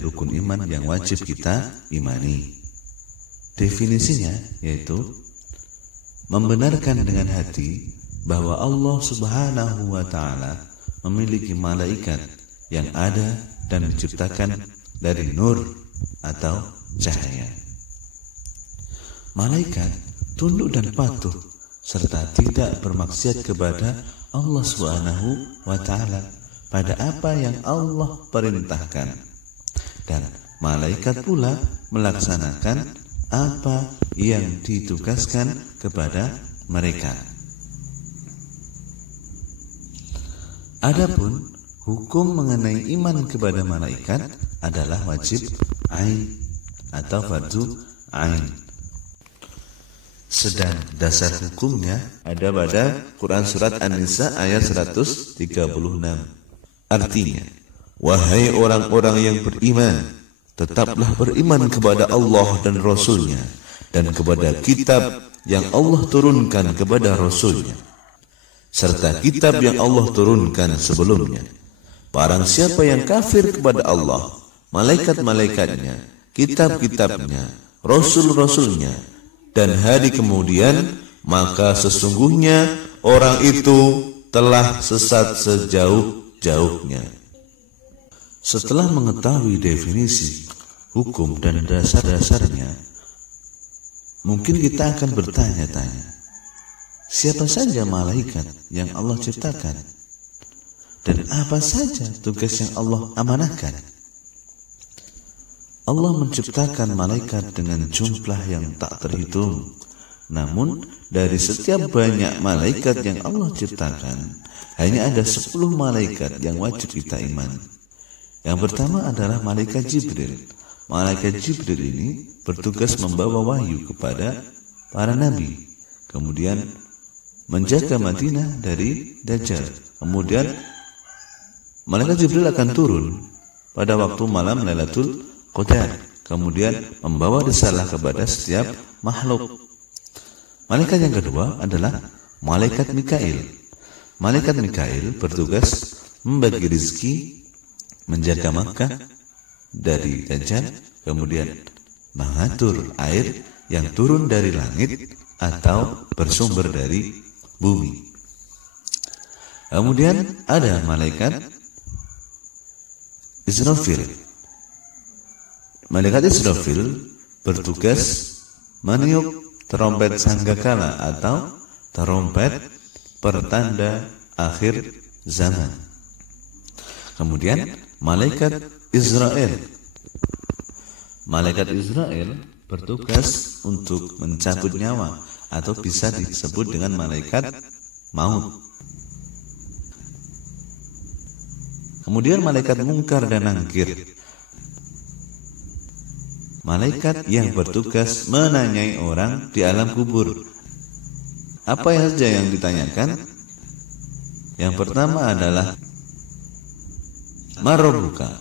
rukun iman yang wajib kita imani. Definisinya yaitu membenarkan dengan hati bahwa Allah Subhanahu wa Ta'ala memiliki malaikat yang ada dan diciptakan dari nur atau cahaya. Malaikat tunduk dan patuh serta tidak bermaksiat kepada Allah Subhanahu wa Ta'ala pada apa yang Allah perintahkan, dan malaikat pula melaksanakan apa yang ditugaskan kepada mereka. Adapun hukum mengenai iman kepada malaikat adalah wajib ain atau fardu ain. Sedang dasar hukumnya ada pada Quran Surat An-Nisa ayat 136. Artinya, wahai orang-orang yang beriman, tetaplah beriman kepada Allah dan Rasul-Nya, dan kepada kitab yang Allah turunkan kepada Rasul-Nya, serta kitab yang Allah turunkan sebelumnya. Barang siapa yang kafir kepada Allah, malaikat-malaikatnya, kitab-kitabnya, rasul-rasulnya, dan hari kemudian, maka sesungguhnya orang itu telah sesat sejauh-jauhnya. Setelah mengetahui definisi, hukum, dan dasar-dasarnya, mungkin kita akan bertanya-tanya, siapa saja malaikat yang Allah ciptakan? Dan apa saja tugas yang Allah amanahkan? Allah menciptakan malaikat dengan jumlah yang tak terhitung. Namun dari setiap banyak malaikat yang Allah ciptakan, hanya ada 10 malaikat yang wajib kita iman. Yang pertama adalah malaikat Jibril. Malaikat Jibril ini bertugas membawa wahyu kepada para nabi, kemudian menjaga Madinah dari Dajjal. Kemudian malaikat Jibril akan turun pada waktu malam Lailatul Qadar, kemudian membawa risalah kepada setiap makhluk. Malaikat yang kedua adalah malaikat Mikail. Malaikat Mikail bertugas membagi rezeki, menjaga Makkah dari Dajjal, kemudian mengatur air yang turun dari langit atau bersumber dari bumi. Kemudian ada malaikat Israfil. Malaikat Israfil bertugas meniup trompet sangkakala atau trompet pertanda akhir zaman. Kemudian malaikat Israel. Malaikat Israel bertugas untuk mencabut nyawa atau bisa disebut dengan malaikat maut. Kemudian malaikat Mungkar dan Nangkir. Malaikat yang bertugas menanyai orang di alam kubur. Apa saja yang ditanyakan? Yang pertama adalah Marabbuka,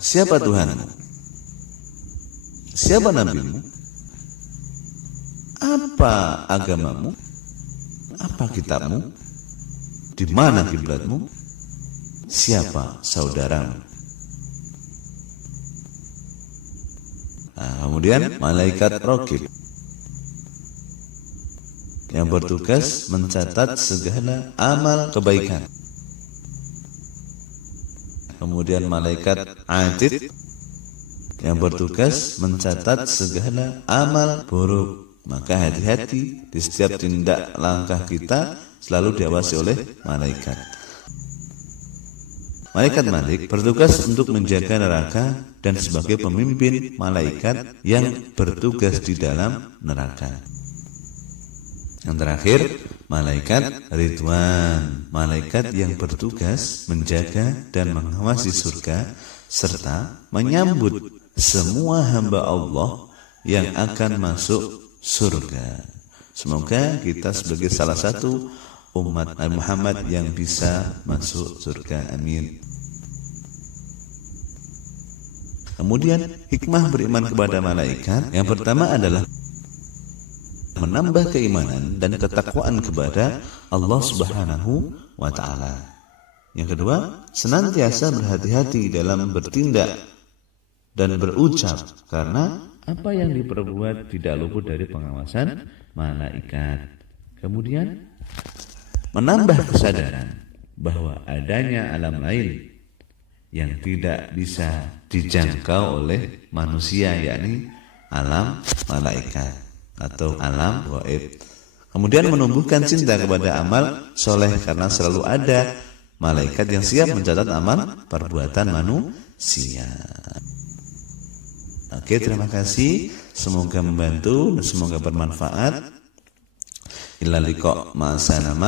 siapa Tuhanmu? Siapa nabimu? Apa agamamu? Apa kitabmu? Di mana kiblatmu? Siapa saudaramu? Kemudian malaikat Raqib yang bertugas mencatat segala amal kebaikan. Kemudian malaikat Atid yang bertugas mencatat segala amal buruk. Maka hati-hati di setiap tindak langkah kita selalu diawasi oleh malaikat. Malaikat Malik bertugas untuk menjaga neraka dan sebagai pemimpin malaikat yang bertugas di dalam neraka. Yang terakhir, malaikat Ridwan, malaikat yang bertugas menjaga dan mengawasi surga serta menyambut semua hamba Allah yang akan masuk surga. Semoga kita sebagai salah satu umat Nabi Muhammad yang bisa masuk surga. Amin. Kemudian hikmah beriman kepada malaikat yang pertama adalah menambah keimanan dan ketakwaan kepada Allah Subhanahu wa Ta'ala. Yang kedua, senantiasa berhati-hati dalam bertindak dan berucap, karena apa yang diperbuat tidak luput dari pengawasan malaikat. Kemudian menambah kesadaran bahwa adanya alam lain yang tidak bisa dijangkau oleh manusia, yakni alam malaikat atau alam gaib. Kemudian menumbuhkan cinta kepada amal soleh, karena selalu ada malaikat yang siap mencatat amal perbuatan manusia. Oke, terima kasih. Semoga membantu dan semoga bermanfaat. Ila liqa ma'asalama.